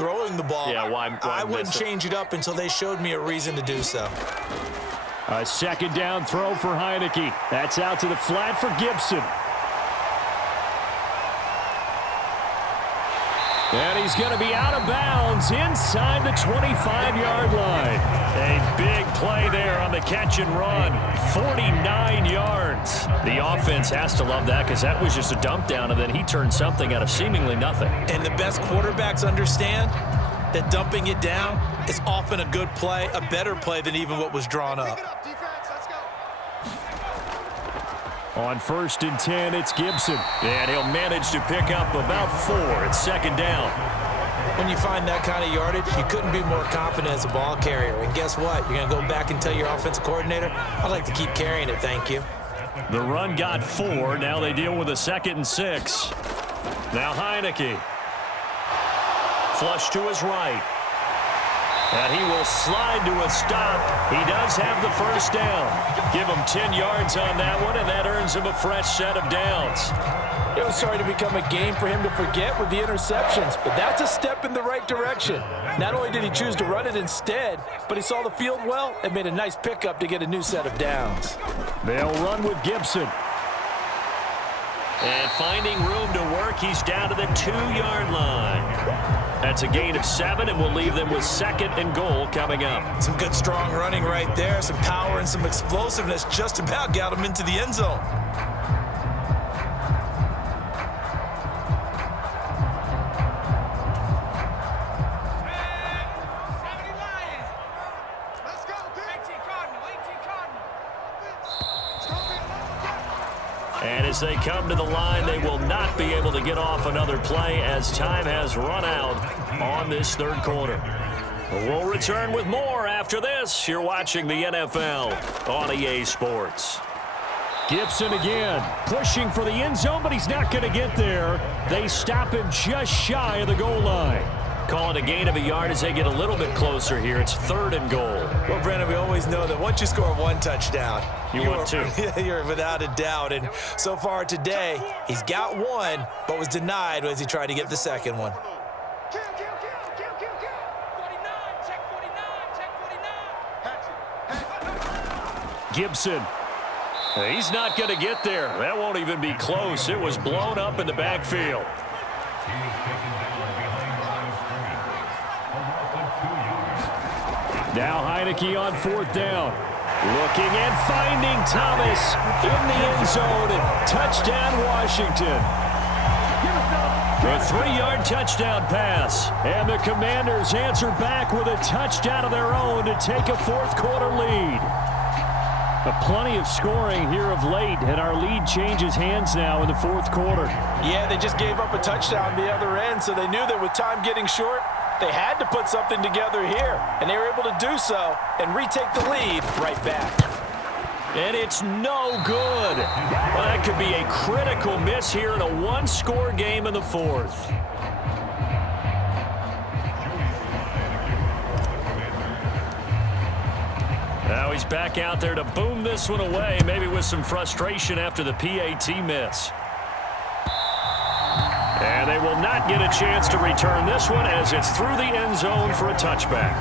throwing the ball. Yeah, why I wouldn't change it up until they showed me a reason to do so. A second down throw for Heineke. That's out to the flat for Gibson. And he's going to be out of bounds inside the 25-yard line. A big play there on the catch and run. 49 yards. The offense has to love that because that was just a dump down, and then he turned something out of seemingly nothing. And the best quarterbacks understand that dumping it down is often a good play, a better play than even what was drawn up. On 1st and 10, it's Gibson. And he'll manage to pick up about 4. It's second down. When you find that kind of yardage, you couldn't be more confident as a ball carrier. And guess what? You're going to go back and tell your offensive coordinator, I'd like to keep carrying it, thank you. The run got 4. Now they deal with a 2nd and 6. Now Heineke. Flush to his right. And he will slide to a stop. He does have the first down. Give him 10 yards on that one, and that earns him a fresh set of downs. It was starting to become a game for him to forget with the interceptions, but that's a step in the right direction. Not only did he choose to run it instead, but he saw the field well and made a nice pickup to get a new set of downs. They'll run with Gibson. And finding room to work, he's down to the 2-yard line. That's a gain of 7, and we'll leave them with 2nd and goal coming up. Some good, strong running right there. Some power and some explosiveness just about got him into the end zone. And as they come to the line, they will not be able to get off another play as time has run out on this 3rd quarter. We'll return with more after this. You're watching the NFL on EA Sports. Gibson again, pushing for the end zone, but he's not going to get there. They stop him just shy of the goal line. Call it a gain of a yard as they get a little bit closer here. It's 3rd and goal. Well, Brandon, we always know that once you score 1 touchdown, want 2. You're without a doubt. And so far today, he's got 1, but was denied as he tried to get the 2nd one. Gibson. He's not going to get there. That won't even be close. It was blown up in the backfield. Now Heineke on 4th down. Looking and finding Thomas in the end zone. Touchdown, Washington. A 3-yard touchdown pass. And the Commanders answer back with a touchdown of their own to take a 4th quarter lead. Plenty of scoring here of late, and our lead changes hands now in the 4th quarter. Yeah, they just gave up a touchdown the other end, so they knew that with time getting short, they had to put something together here, and they were able to do so and retake the lead right back. And it's no good. Well, that could be a critical miss here in a 1-score game in the 4th. Now he's back out there to boom this one away, maybe with some frustration after the PAT miss. And they will not get a chance to return this one as it's through the end zone for a touchback.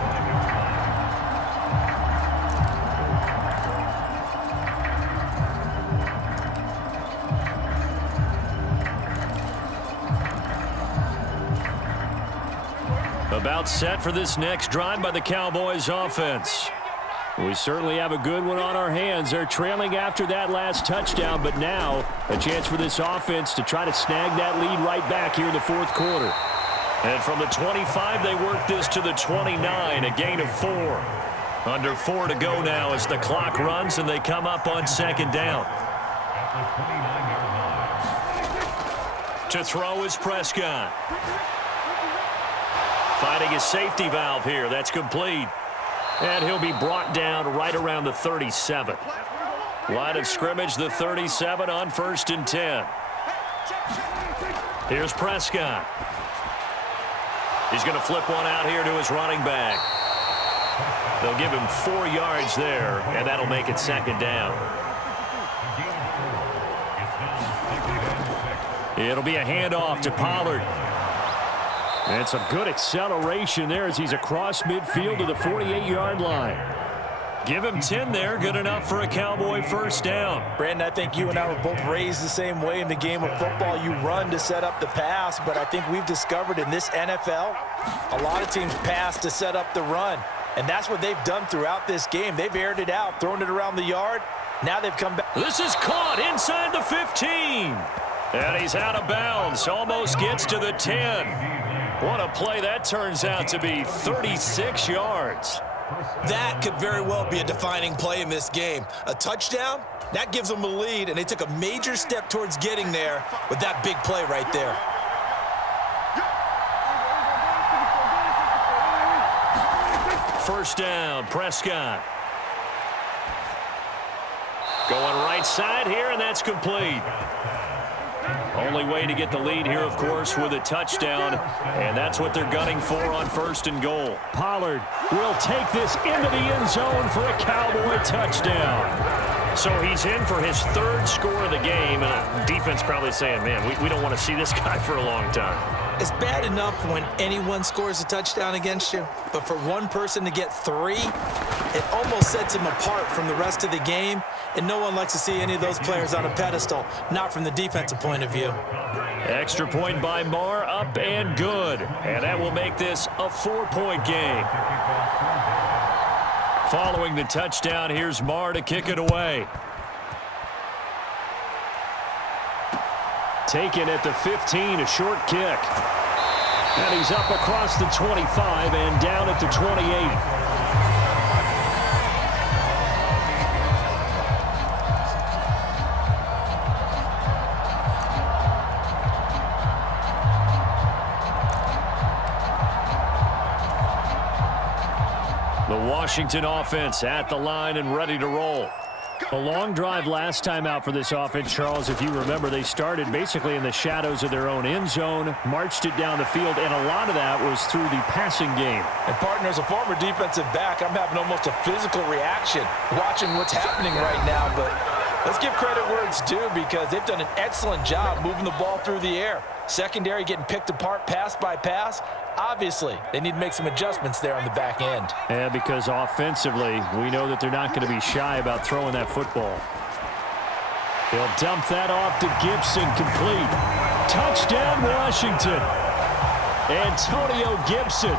About set for this next drive by the Cowboys offense. We certainly have a good one on our hands. They're trailing after that last touchdown, but now a chance for this offense to try to snag that lead right back here in the 4th quarter. And from the 25, they work this to the 29, a gain of 4. Under 4 to go now as the clock runs and they come up on 2nd down. To throw is Prescott. Finding his safety valve here. That's complete. And he'll be brought down right around the 37. Line of scrimmage, the 37 on 1st and 10. Here's Prescott. He's going to flip one out here to his running back. They'll give him 4 yards there, and that'll make it 2nd down. It'll be a handoff to Pollard. And some good acceleration there as he's across midfield to the 48-yard line. Give him 10 there. Good enough for a Cowboy first down. Brandon, I think you and I were both raised the same way in the game of football. You run to set up the pass, but I think we've discovered in this NFL, a lot of teams pass to set up the run. And that's what they've done throughout this game. They've aired it out, thrown it around the yard. Now they've come back. This is caught inside the 15. And he's out of bounds. Almost gets to the 10. What a play that turns out to be. 36 yards. That could very well be a defining play in this game. A touchdown, that gives them a lead, and they took a major step towards getting there with that big play right there. First down, Prescott. Going right side here, and that's complete. Only way to get the lead here, of course, with a touchdown, and that's what they're gunning for on first and goal. Pollard will take this into the end zone for a Cowboy touchdown. So he's in for his third score of the game, and defense probably saying, man, we don't want to see this guy for a long time. It's bad enough when anyone scores a touchdown against you, but for one person to get 3, it almost sets him apart from the rest of the game, and no one likes to see any of those players on a pedestal, not from the defensive point of view. Extra point by Marr, up and good. And that will make this a 4-point game. Following the touchdown, here's Marr to kick it away. Taken at the 15, a short kick. And he's up across the 25 and down at the 28. The Washington offense at the line and ready to roll. A long drive last time out for this offense, Charles. If you remember, they started basically in the shadows of their own end zone, marched it down the field, and a lot of that was through the passing game. And, partner, as a former defensive back, I'm having almost a physical reaction watching what's happening right now. But let's give credit where it's due because they've done an excellent job moving the ball through the air. Secondary getting picked apart pass by pass. Obviously, they need to make some adjustments there on the back end. Yeah, because offensively, we know that they're not going to be shy about throwing that football. He'll dump that off to Gibson, complete. Touchdown, Washington. Antonio Gibson.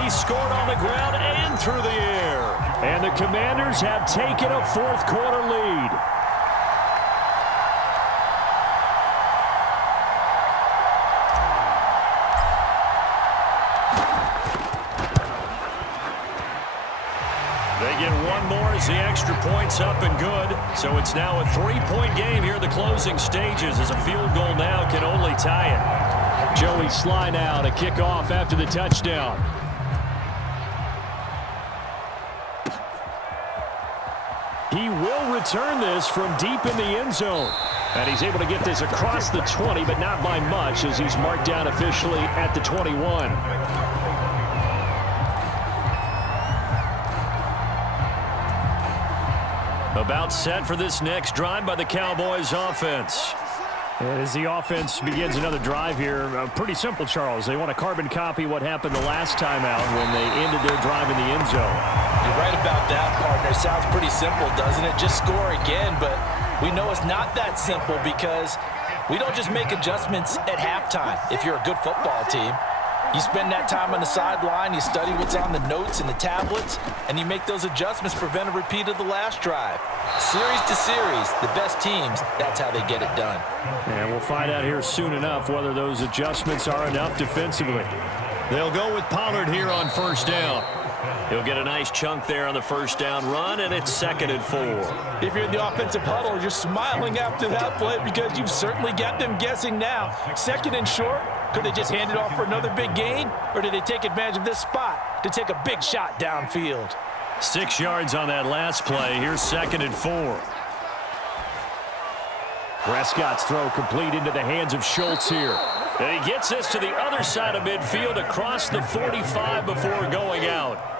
He scored on the ground and through the air. And the Commanders have taken a fourth-quarter lead. They get one more as the extra point's up and good. So it's now a 3-point game here in the closing stages as a field goal now can only tie it. Joey Sly now to kick off after the touchdown. He will return this from deep in the end zone. And he's able to get this across the 20, but not by much as he's marked down officially at the 21. About set for this next drive by the Cowboys offense. And as the offense begins another drive here, pretty simple, Charles. They want to carbon copy what happened the last time out when they ended their drive in the end zone. You're right about that, partner. Sounds pretty simple, doesn't it? Just score again, but we know it's not that simple because we don't just make adjustments at halftime if you're a good football team. You spend that time on the sideline, you study what's on the notes and the tablets, and you make those adjustments to prevent a repeat of the last drive. Series to series, the best teams, that's how they get it done. And we'll find out here soon enough whether those adjustments are enough defensively. They'll go with Pollard here on first down. He'll get a nice chunk there on the first down run, and it's 2nd and 4. If you're in the offensive huddle, you're smiling after that play because you've certainly got them guessing now. 2nd and short. Could they just hand it off for another big gain, or did they take advantage of this spot to take a big shot downfield? 6 yards on that last play. Here's 2nd and 4. Prescott's throw complete into the hands of Schultz here. And he gets this to the other side of midfield across the 45 before going out.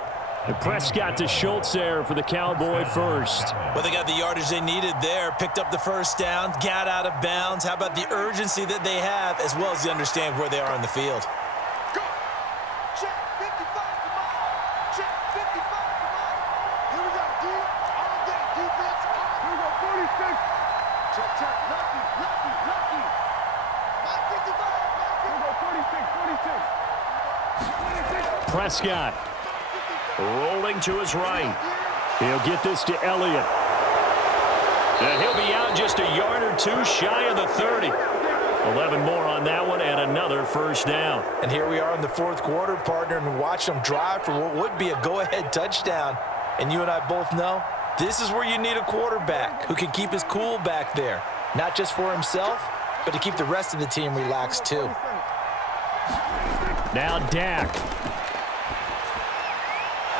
And Prescott to Schultz there for the Cowboy first. Well, they got the yardage they needed there, picked up the first down, got out of bounds. How about the urgency that they have as well as the understand where they are on the field? Prescott rolling to his right. He'll get this to Elliott. And he'll be out just a yard or two shy of the 30. 11 more on that one and another first down. And here we are in the fourth quarter, partner, and watch them drive for what would be a go-ahead touchdown. And you and I both know this is where you need a quarterback who can keep his cool back there, not just for himself, but to keep the rest of the team relaxed too. Now Dak.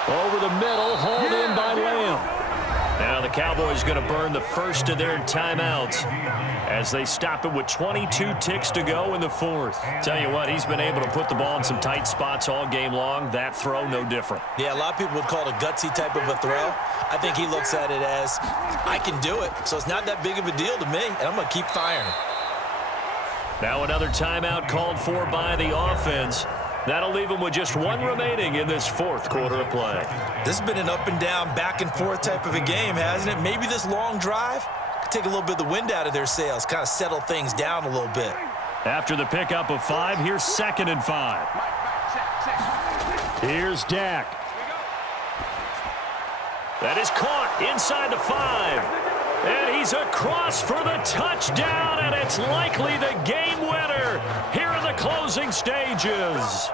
Over the middle, hauled in by Lamb. Now the Cowboys going to burn the first of their timeouts as they stop it with 22 ticks to go in the fourth. Tell you what, he's been able to put the ball in some tight spots all game long. That throw, no different. Yeah, a lot of people would call it a gutsy type of a throw. I think he looks at it as, I can do it, so it's not that big of a deal to me, and I'm going to keep firing. Now another timeout called for by the offense. That'll leave them with just one remaining in this fourth quarter of play. This has been an up and down, back and forth type of a game, hasn't it? Maybe this long drive could take a little bit of the wind out of their sails, kind of settle things down a little bit. After the pickup of 5, here's 2nd and 5. Here's Dak. That is caught inside the 5. And he's across for the touchdown, and it's likely the game winner here in the closing stages.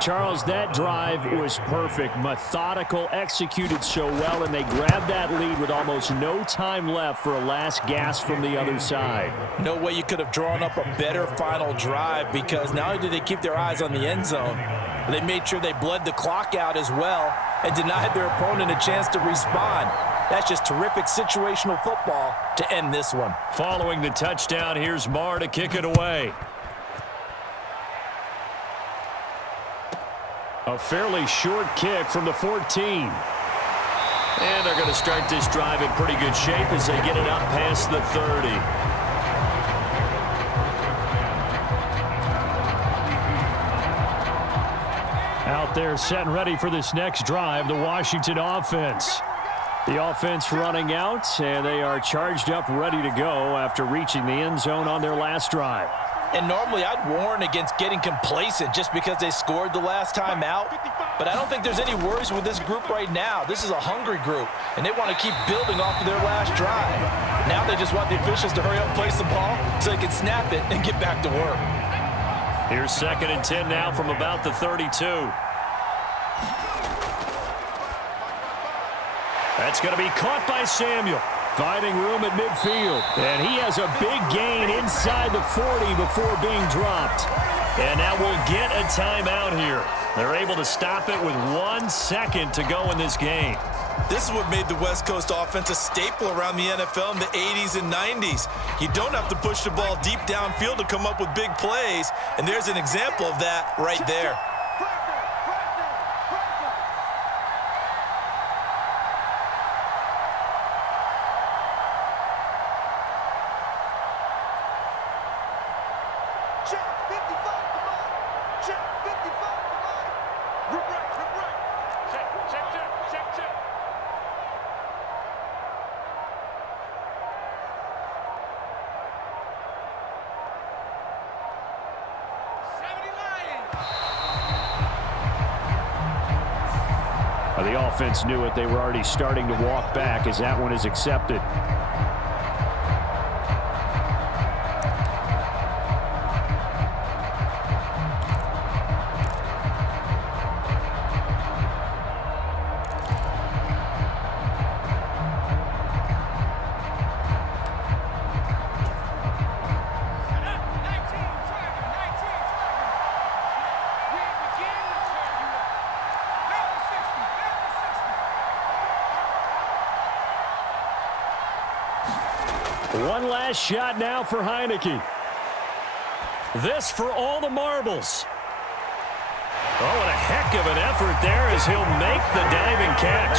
Charles, that drive was perfect, methodical, executed so well, and they grabbed that lead with almost no time left for a last gasp from the other side. No way you could have drawn up a better final drive, because not only did they keep their eyes on the end zone, but they made sure they bled the clock out as well and denied their opponent a chance to respond. That's just terrific situational football to end this one. Following the touchdown, here's Marr to kick it away. A fairly short kick from the 14. And they're going to start this drive in pretty good shape as they get it up past the 30. Out there set and ready for this next drive, the Washington offense. The offense running out, and they are charged up, ready to go after reaching the end zone on their last drive. And normally I'd warn against getting complacent just because they scored the last time out. But I don't think there's any worries with this group right now. This is a hungry group, and they want to keep building off of their last drive. Now they just want the officials to hurry up and place the ball so they can snap it and get back to work. Here's 2nd and 10 now from about the 32. That's going to be caught by Samuel. Finding room at midfield. And he has a big gain inside the 40 before being dropped. And now we'll get a timeout here. They're able to stop it with 1 second to go in this game. This is what made the West Coast offense a staple around the NFL in the 80s and 90s. You don't have to push the ball deep downfield to come up with big plays. And there's an example of that right there. The offense knew it. They were already starting to walk back as that one is accepted. One last shot now for Heineke. This for all the marbles. Oh, and a heck of an effort there as he'll make the diving catch.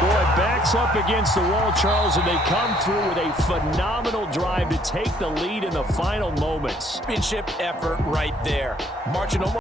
Boy, backs up against the wall, Charles, and they come through with a phenomenal drive to take the lead in the final moments. Championship effort right there. Marching almost